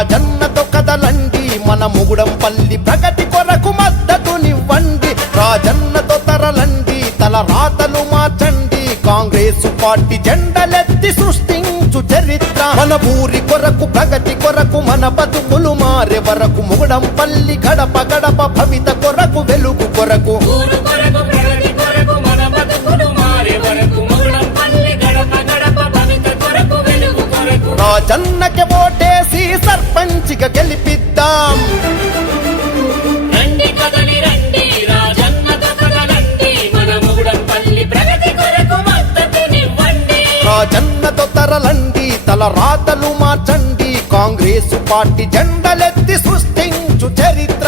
రాజన్నతో కదలండి మన ముగుడంపల్లి ప్రగతి కొరకు మద్దతునివ్వండి రాజన్నతో తరలండి తల రాతలు మార్చండి కాంగ్రెస్ పార్టీ జెండలెత్తి సృష్టించు చరిత్ర మన ఊరి కొరకు ప్రగతి కొరకు మన బతుకులు మారే వరకు ముగుడంపల్లి గడప గడప భవిత కొరకు వెలుగు కొరకు రాజన్నకి ఓటేసి సర్పంచిగా గెలిపిద్దాం రండి కదలి రండి రాజన్నతో కదలండి మన ముగుడంపల్లి ప్రగతి కొరకు మద్దతునివ్వండి రాజన్నతో తరలండి తల రాతలు మార్చండి కాంగ్రెస్ పార్టీ జెండలెత్తి సృష్టించు చరిత్ర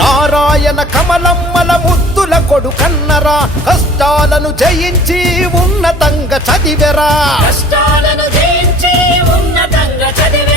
నారాయణ కమలమ్మల ముద్దుల కొడుకన్నరా కష్టాలను జయించి ఉన్నతంగా చదివెరా కష్టాలను జయించి ఉన్నతంగా చదివే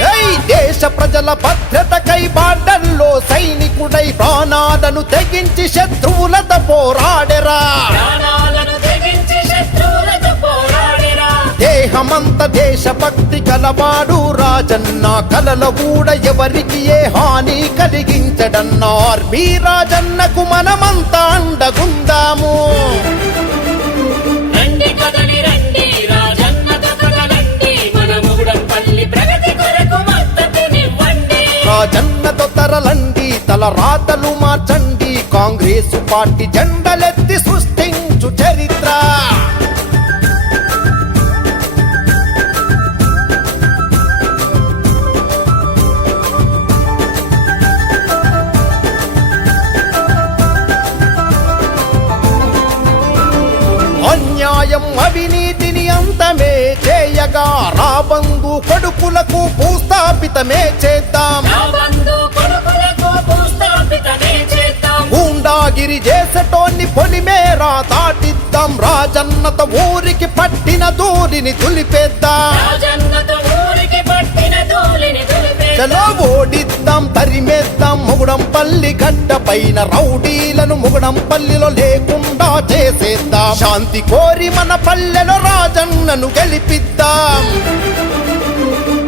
దేశ ప్రజల భద్రతకై బార్డర్లో సైనికుడై ప్రాణాలను తెగించి శత్రువులతో పోరాడెరా ప్రాణాలను తెగించి శత్రువులతో పోరాడెరా దేహమంత దేశభక్తి కలవాడు రాజన్న కలల కూడా ఎవరికి ఏ హాని కలిగించడన్నారు మీ రాజన్నకు మనమంతా అండగుందాము రండి కదలి రండి రాజన్నతో కదలండి మన ముగుడంపల్లి ప్రగతి కొరకు మద్దతునివ్వండి రాజన్నతో తరలండి తల రాతలు మార్చండి కాంగ్రెస్ పార్టీ జెండలెత్తి సృష్టించు చరిత్ర అన్యాయం అవినీతిని అంతమే చేయగా రాబందు కొడుకులకు భూస్థాపితమే చేద్దాం నా బంధు కొడుకులకు భూస్థాపితమే చేద్దాం గూండాగిరి చేసటోన్ని పొలిమేరా దాటిద్దాం రాజన్నతో ఊరికి పట్టిన దూరిని తులిపేద్దాం రాజన్నతో ఊరికి పట్టిన ధూళిని చలో ఓడిద్దాం తరిమేద్దాం ముగుడంపల్లి గడ్డ పైన రౌడీలను ముగుడంపల్లిలో లేకుండా చేసేద్దాం శాంతి కోరి మన పల్లెలో రాజన్నను గెలిపిద్దాం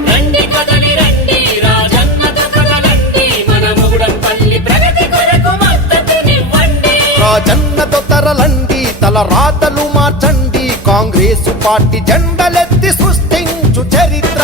రండి కదలి రండి రాజన్నతో కదలండి మన ముగుడంపల్లి ప్రగతి కొరకు మద్దతునివ్వండి రాజన్నతో తరలండి తల రాతలు మార్చండి కాంగ్రెస్ పార్టీ జెండలెత్తి సృష్టించు చరిత్ర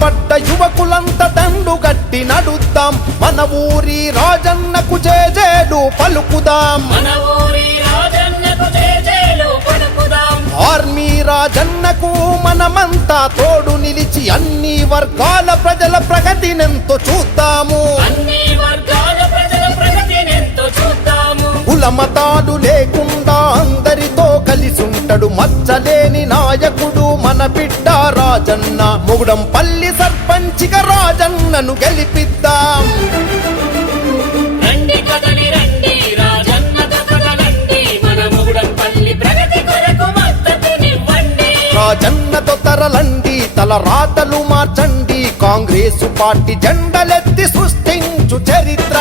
పడ్డ యువకులంతా దండు గట్టి నడుద్దాం మన ఊరి రాజన్నకు జేజేలు పలుకుదాం మన ఊరి రాజన్నకు జేజేలు పలుకుదాం ఆర్మీ రాజన్నకు మనమంతా తోడు నిలిచి అన్ని వర్గాల ప్రజల ప్రగతినెంతో చూద్దాము అన్ని వర్గాల ప్రజల ప్రగతినెంతో చూద్దాము కులమతాలు లేకుండా అందరితో కలిసుంటడు మచ్చలేని నాయకుడు మన బిడ్డ రాజన్న ముగుడంపల్లి సర్పంచిగా రాజన్నను గెలిపిద్దాం రండి కదలి రండి రాజన్నతో కదలండి మన ముగుడంపల్లి ప్రగతి కొరకు మద్దతునివ్వండి రాజన్నతో తరలండి తల రాతలు మార్చండి కాంగ్రెస్ పార్టీ జెండలెత్తి సృష్టించు చరిత్ర